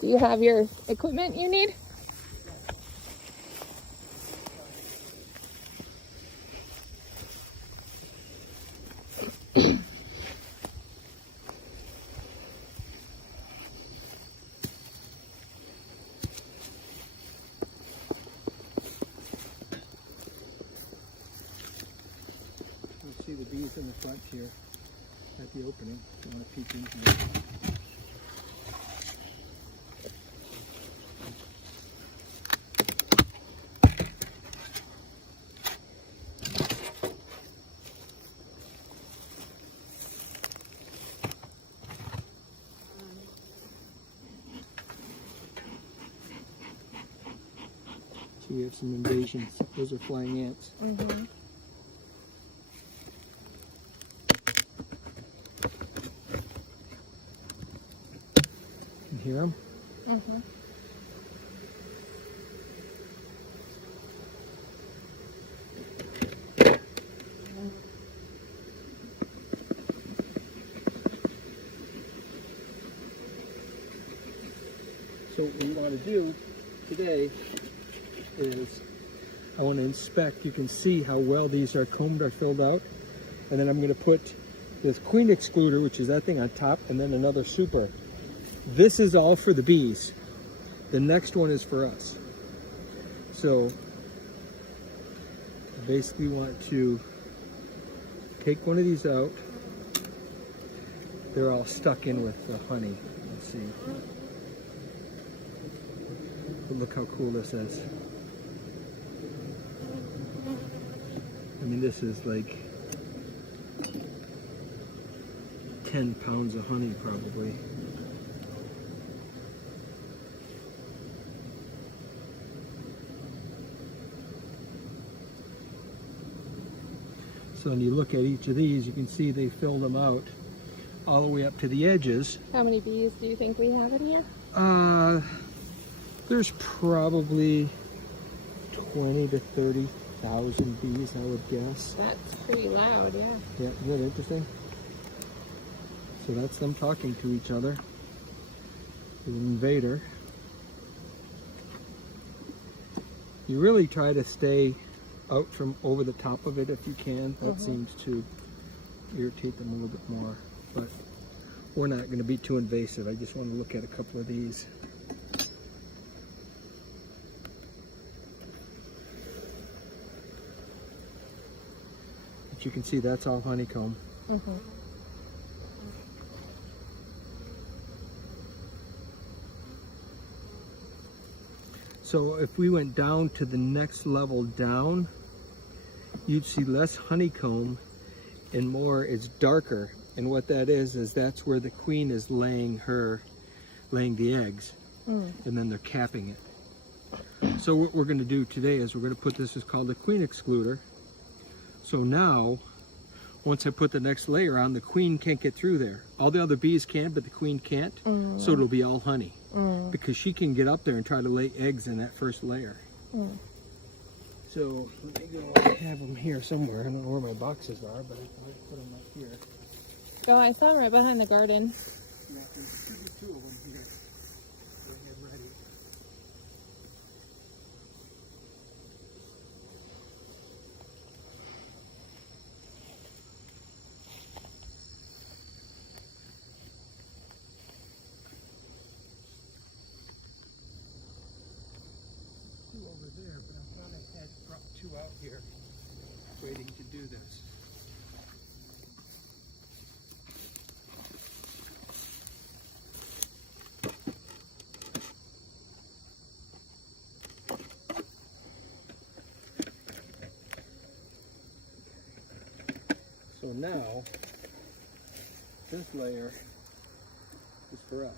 Do you have your equipment you need? See the bees in the front here at the opening. I want to peek in here. So we have some invasions. Those are flying ants. Mm-hmm. Hear them? Mm-hmm. So what we want to do today is I want to inspect. You can see how well these are combed, are filled out. And then I'm going to put this queen excluder, which is that thing on top, and then another super. This is all for the bees. The next one is for us. So I basically want to take one of these out. They're all stuck in with the honey. Let's see. But look how cool this is. I mean, this is like 10 pounds of honey probably. So when you look at each of these, you can see they filled them out all the way up to the edges. How many bees do you think we have in here? There's probably 20 to 30,000 bees, I would guess. That's pretty loud, yeah. Yeah, isn't that interesting? So that's them talking to each other. The invader. You really try to stay out from over the top of it if you can. That seems to irritate them a little bit more, but we're not going to be too invasive. I just want to look at a couple of these. But you can see that's all honeycomb. So if we went down to the next level down, you'd see less honeycomb and more, it's darker. And what that is that's where the queen is laying the eggs. And then they're capping it. So what we're going to do today is we're going to put this, is called the queen excluder. So now, once I put the next layer on, the queen can't get through there. All the other bees can, but the queen can't. So it'll be all honey. Because she can get up there and try to lay eggs in that first layer. So let me go, I have them here somewhere. I don't know where my boxes are, but I might put them up here. Oh, I saw them right behind the garden. Yeah, there's two of them here. Go ahead, ready. Two over there, but I thought I had brought two out here waiting to do this. So now, this layer is for us.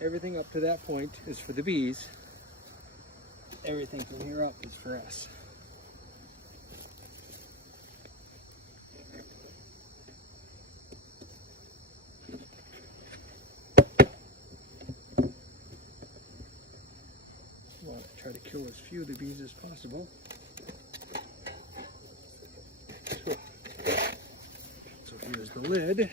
Everything up to that point is for the bees. Everything from here up is for us. I want to try to kill as few of the bees as possible. So here's the lid.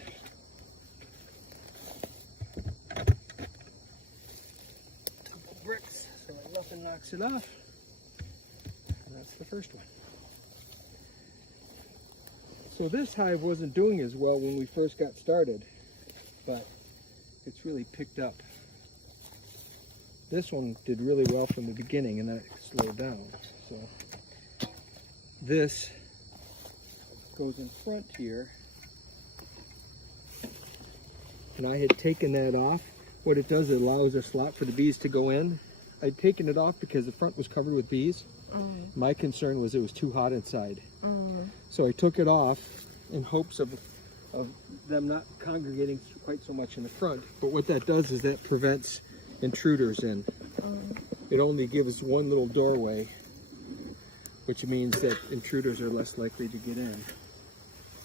box it off. And that's the first one. So this hive wasn't doing as well when we first got started, but it's really picked up. This one did really well from the beginning, and then it slowed down. So this goes in front here, and I had taken that off. What it does, it allows a slot for the bees to go in. I'd taken it off because the front was covered with bees. My concern was it was too hot inside. So I took it off in hopes of them not congregating quite so much in the front. But what that does is that prevents intruders in. It only gives one little doorway, which means that intruders are less likely to get in.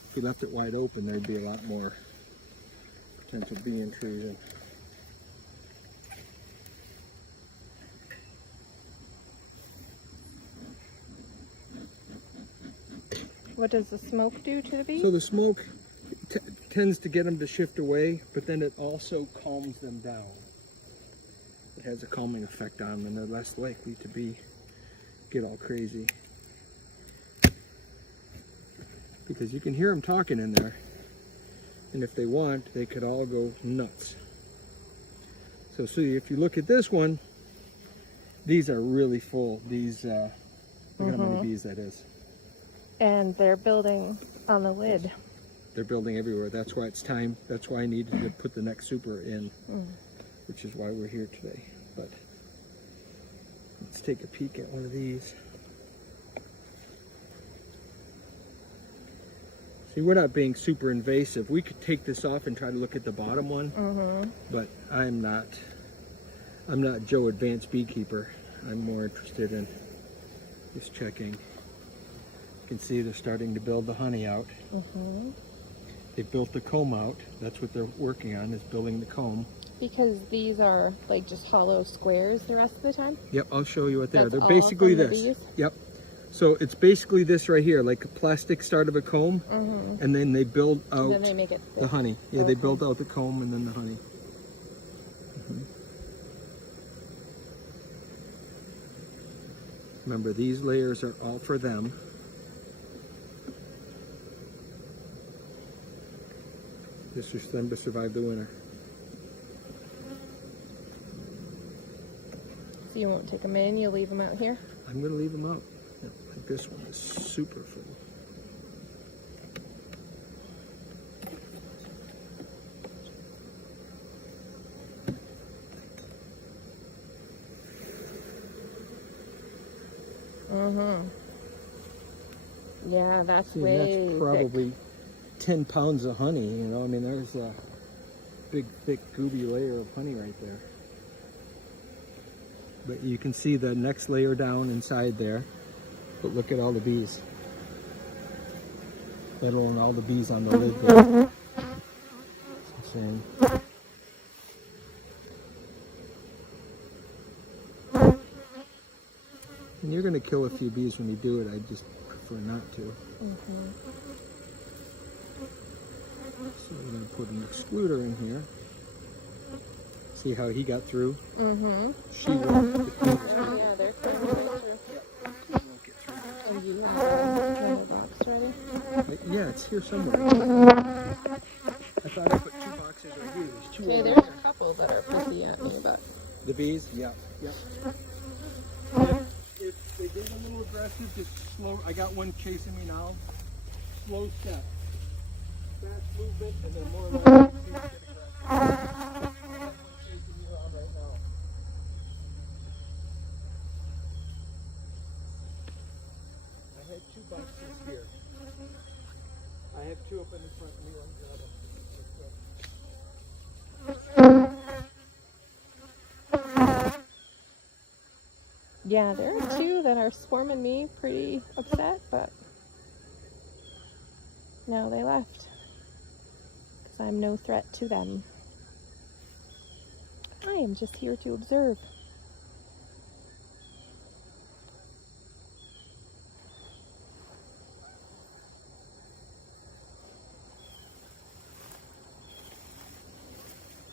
If we left it wide open, there'd be a lot more potential bee intrusion. What does the smoke do to the bees? So the smoke tends to get them to shift away, but then it also calms them down. It has a calming effect on them, and they're less likely to get all crazy. Because you can hear them talking in there, and if they want, they could all go nuts. So see, if you look at this one, these are really full. These, look at how many bees that is. And they're building on the lid. They're building everywhere. That's why it's time. That's why I needed to put the next super in, which is why we're here today. But let's take a peek at one of these. See, we're not being super invasive. We could take this off and try to look at the bottom one, but I'm not Joe Advanced Beekeeper. I'm more interested in just checking. You can see they're starting to build the honey out. They built the comb out. That's what they're working on, is building the comb. Because these are like just hollow squares the rest of the time? Yep, I'll show you what they are. That's They're basically all from this. the bees? Yep. So it's basically this right here, like a plastic start of a comb, and then they build out And then they make it the honey. Yeah, they build out the comb and then the honey. Remember, these layers are all for them. This is them to survive the winter. So you won't take them in, you'll leave them out here? I'm going to leave them out. Yep, like this one is super full. Yeah, that's See, way that's probably thick. 10 pounds of honey, you know. I mean, there's a big, thick, gooby layer of honey right there. But you can see the next layer down inside there. But look at all the bees. Let alone all the bees on the lid there. It's insane. And you're going to kill a few bees when you do it. I just prefer not to. So we're going to put an excluder in here. See how he got through? She won't get through. Oh yeah, they're coming right through. She won't get through. Oh, you have another box ready? Yeah, it's here somewhere. I thought I put 2 boxes right here. There's 2 Okay, over there's there. a couple that are pissy at me, but... The bees? Yeah, yeah. If they get a little aggressive, just slow. I got one chasing me now. Slow step. Fast movement, and then more like chasing me around right now. I had 2 boxes here. I have 2 up in the front of me. Yeah, there are 2 that are swarming me pretty upset, but now they left. Because I'm no threat to them. I am just here to observe.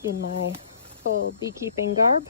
In my full beekeeping garb.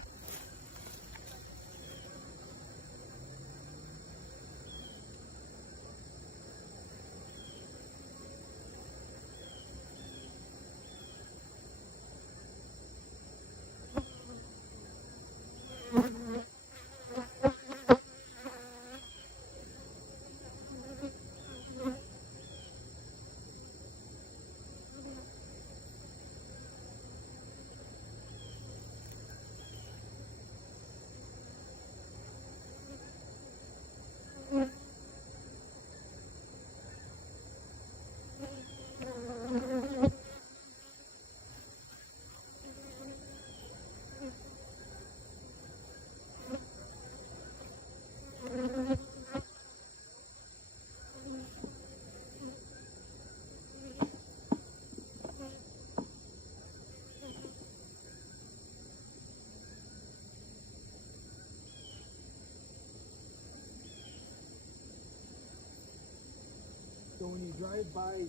So when you drive by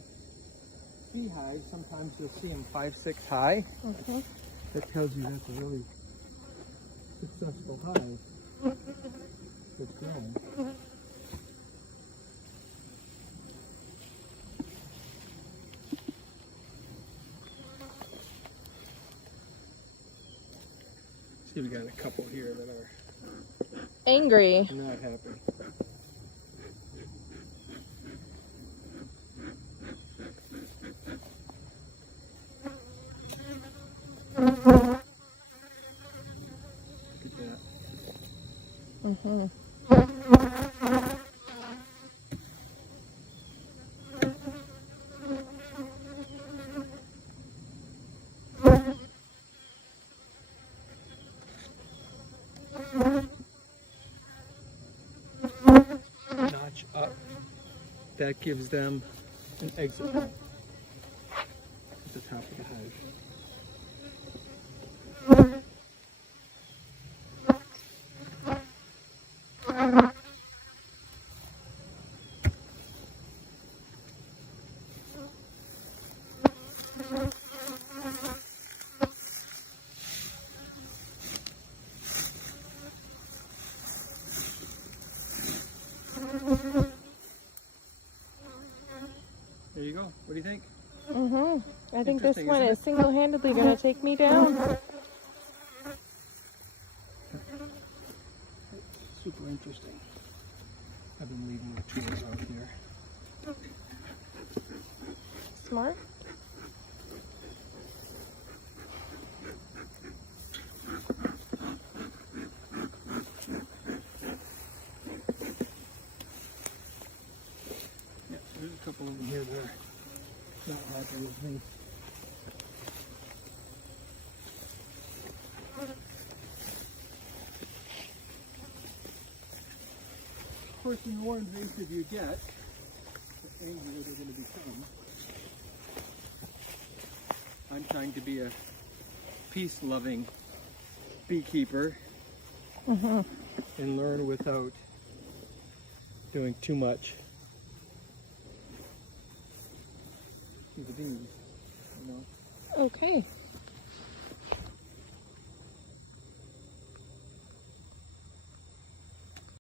beehives, sometimes you'll see them 5, 6 high. Mm-hmm. That tells you that's a really successful hive that's growing. See, we got a couple here that are Angry. not happy. Look at that. Mm-hmm. Notch up. That gives them an exit point at the top of the hive. There you go. What do you think? Mm-hmm. I think this Interesting, one isn't is single-handedly going to take me down. Super interesting. I've been leaving the tools out here. Smart. Yeah, there's a couple over here that are not happy with me. Of course, the more invasive you get, the angrier they're going to become. I'm trying to be a peace-loving beekeeper Mm-hmm. and learn without doing too much to the bees, you know. Okay.